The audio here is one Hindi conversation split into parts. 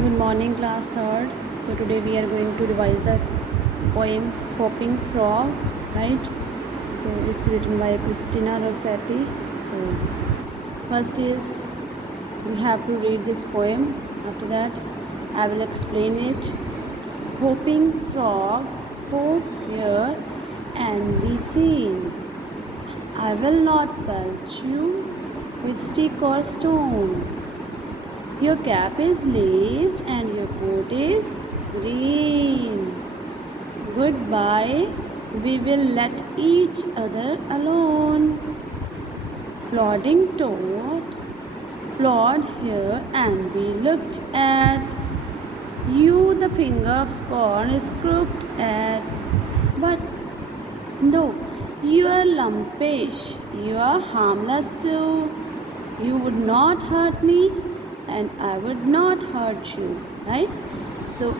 Good morning, class third. So today we are going to revise the poem Hopping Frog, right? So it's written by Christina Rossetti. So first is we have to read this poem. After that I will explain it. Hopping frog, hop here and be seen. I will not pelch you with stick or stone. Your cap is laced and your coat is green. Goodbye, we will let each other alone. Plodding toward, plod here and be looked at. You, the finger of scorn is crooked at. But no, you are lumpish, you are harmless too. You would not hurt me and I would not hurt you, right? So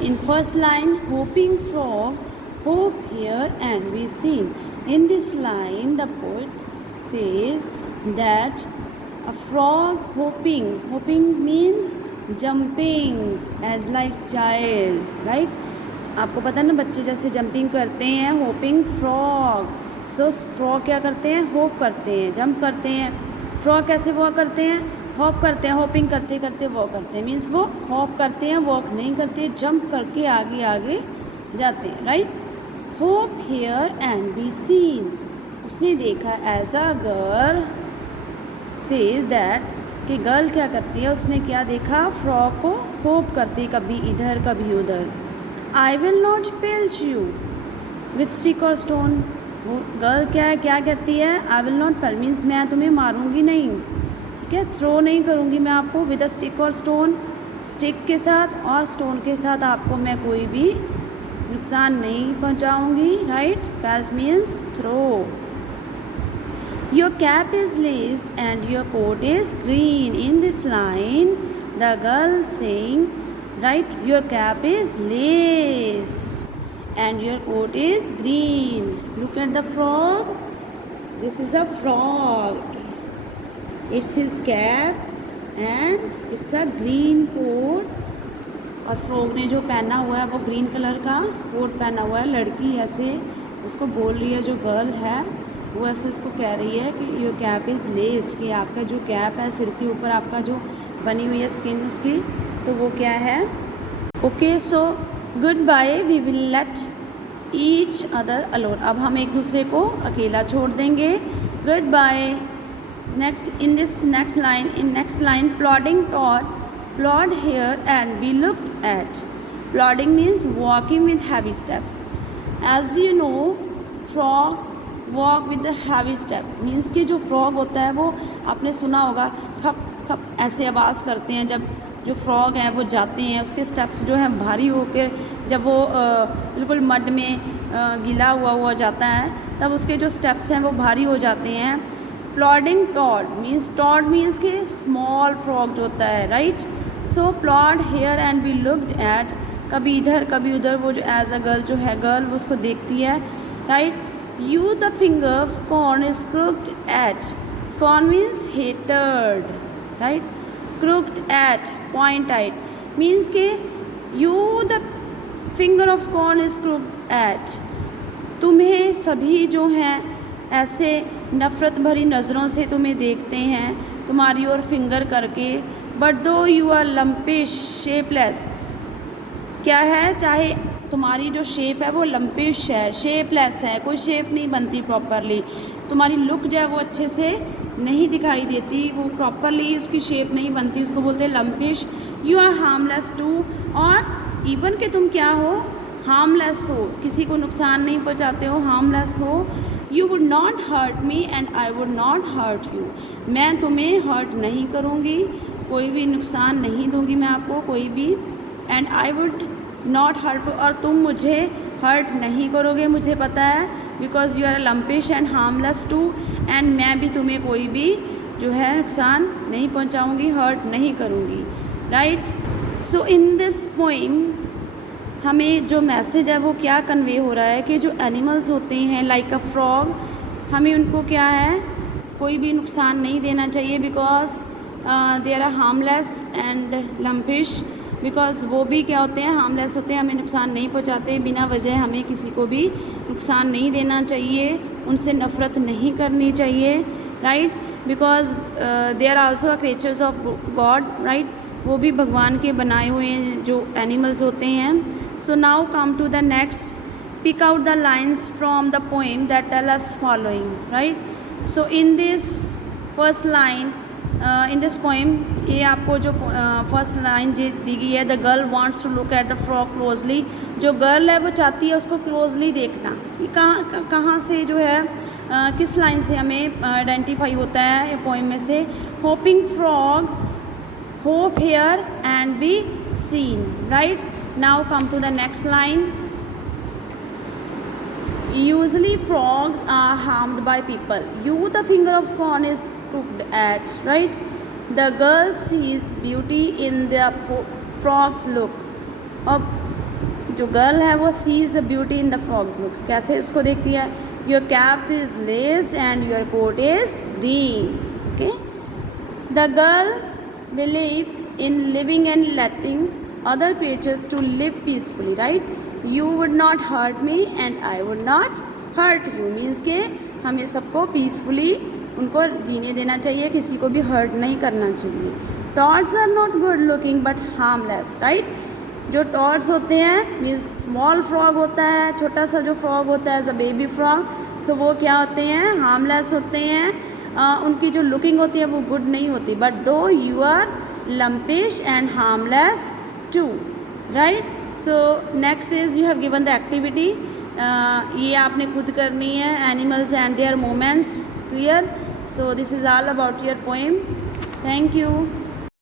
in first line, hopping frog, hop here and be seen. In this line, the poet says that a frog hopping means jumping as like child, right? आपको पता है ना, बच्चे जैसे जंपिंग करते हैं, होपिंग फ्रॉग. सो फ्रॉग क्या करते हैं? होप करते हैं, जंप करते हैं. फ्रॉग कैसे वॉक करते हैं? हॉप करते हैं. होपिंग करते करते वॉक करते हैं, मीन्स वो हॉप करते हैं, वॉक नहीं करते, जंप करके आगे आगे जाते हैं, right? Hop here and be seen. उसने देखा as a girl says that कि गर्ल क्या करती है, उसने क्या देखा? फ्रॉग को होप करती, कभी इधर कभी उधर. I will not pelt you with stick और स्टोन. वो गर्ल क्या कहती है? I will not pelt means मैं तुम्हें मारूंगी नहीं, ठीक है, थ्रो नहीं करूंगी मैं आपको. विद अ स्टिक और स्टोन, स्टिक के साथ और स्टोन के साथ आपको मैं कोई भी नुकसान नहीं पहुंचाऊंगी, right? Pelt means throw. Your cap is laced and your coat is green. In this line, the girl saying, right, your cap is laced and your coat is green. Look at the frog. This is a frog. It's his cap and it's a green coat. और फ्रॉग ने जो पहना हुआ है वो ग्रीन कलर का कोट पहना हुआ है. लड़की ऐसे उसको बोल रही है, जो गर्ल है वो ऐसे उसको कह रही है कि योर कैप इज़ लेस्ड, कि आपका जो कैप है सिर के ऊपर, आपका जो बनी हुई है स्किन उसकी, तो वो क्या है? Okay, so good bye, we will let each other alone. अब हम एक दूसरे को अकेला छोड़ देंगे. Good bye. Next in this next line plodding toad, plod here and be looked at. Plodding means walking with heavy steps. As you know, frog walk with the heavy step means कि जो फ्रॉग होता है वो आपने सुना होगा, खप खप ऐसे आवाज़ करते हैं. जब जो फ्रॉग हैं वो जाते हैं, उसके स्टेप्स जो हैं भारी होकर, जब वो बिल्कुल मड में गीला हुआ जाता है, तब उसके जो स्टेप्स हैं वो भारी हो जाते हैं. प्लॉडिंग टॉड मीन्स कि स्मॉल फ्रॉग जो होता है, right? So plod here and be looked at, कभी इधर कभी उधर, वो जो एज अ गर्ल जो है गर्ल वो उसको देखती है, right? You, the finger of scorn is crooked at. Scorn means hated, right? Crooked at, point at, means के you, the finger of scorn is crooked at. तुम्हें सभी जो हैं ऐसे नफ़रत भरी नज़रों से तुम्हें देखते हैं, तुम्हारी ओर फिंगर करके. But though you are lumpish, shapeless, क्या है? चाहे तुम्हारी जो शेप है वो लम्पिश है, शेपलेस है, कोई शेप नहीं बनती प्रॉपरली, तुम्हारी लुक जो है वो अच्छे से नहीं दिखाई देती, वो प्रॉपरली उसकी शेप नहीं बनती, उसको बोलते हैं लम्पिश. यू आर हार्मलेस टू, और इवन कि तुम क्या हो? हार्मलेस हो, किसी को नुकसान नहीं पहुंचाते हो, हार्मलेस हो. You would not hurt me and I would not hurt you. मैं तुम्हें हर्ट नहीं करूँगी, कोई भी नुकसान नहीं दूँगी मैं आपको, कोई भी. And I would not hurt, और तुम मुझे हर्ट नहीं करोगे, मुझे पता है, because you are lumpish and harmless too. And मैं भी तुम्हें कोई भी जो है नुकसान नहीं पहुंचाऊंगी, हर्ट नहीं करूंगी, right? So in this poem हमें जो मैसेज है वो क्या कन्वे हो रहा है कि जो एनिमल्स होते हैं लाइक अ फ्रॉग, हमें उनको क्या है, कोई भी नुकसान नहीं देना चाहिए, because they are harmless and lumpish, because वो भी क्या होते हैं, हार्मलेस होते हैं, हमें नुकसान नहीं पहुंचाते, बिना वजह हमें किसी को भी नुकसान नहीं देना चाहिए, उनसे नफ़रत नहीं करनी चाहिए, right, because they are also creatures of God, right, वो भी भगवान के बनाए हुए जो एनिमल्स होते हैं. So now come to the next, pick out the lines from the poem that tell us following, right. So in this first line, in this poem, ये आपको जो फर्स्ट लाइन दी गई है, the girl wants to look at the frog closely, जो गर्ल है वो चाहती है उसको क्लोजली देखना. ये कहाँ से जो है किस लाइन से हमें आइडेंटिफाई होता है ये पोएम में से, hopping frog hop here and be seen, right. Now come to the next line, usually frogs are harmed by people, you the finger of scorn is looked at, right. The girl sees beauty in the frog's look, अब जो गर्ल है वो sees the beauty in the frog's looks, कैसे उसको देखती है, your cap is laced and your coat is green, okay. The girl believes in living and letting other creatures to live peacefully, right. You would not hurt me and I would not hurt you, means के हमें सबको पीसफुली उनको जीने देना चाहिए, किसी को भी हर्ट नहीं करना चाहिए. Toads are not good looking but harmless, right. जो टॉड्स होते हैं मीन्स स्मॉल फ्रॉग होता है, छोटा सा जो फ्रॉग होता है एज अ बेबी फ्रॉग, सो वो क्या होते हैं, हार्मलेस होते हैं, उनकी जो लुकिंग होती है वो गुड नहीं होती, but though you are lumpish and harmless too, right. So next is you have given the activity, ये आपने खुद करनी है, animals and their movements, clear. So this is all about your poem. Thank you.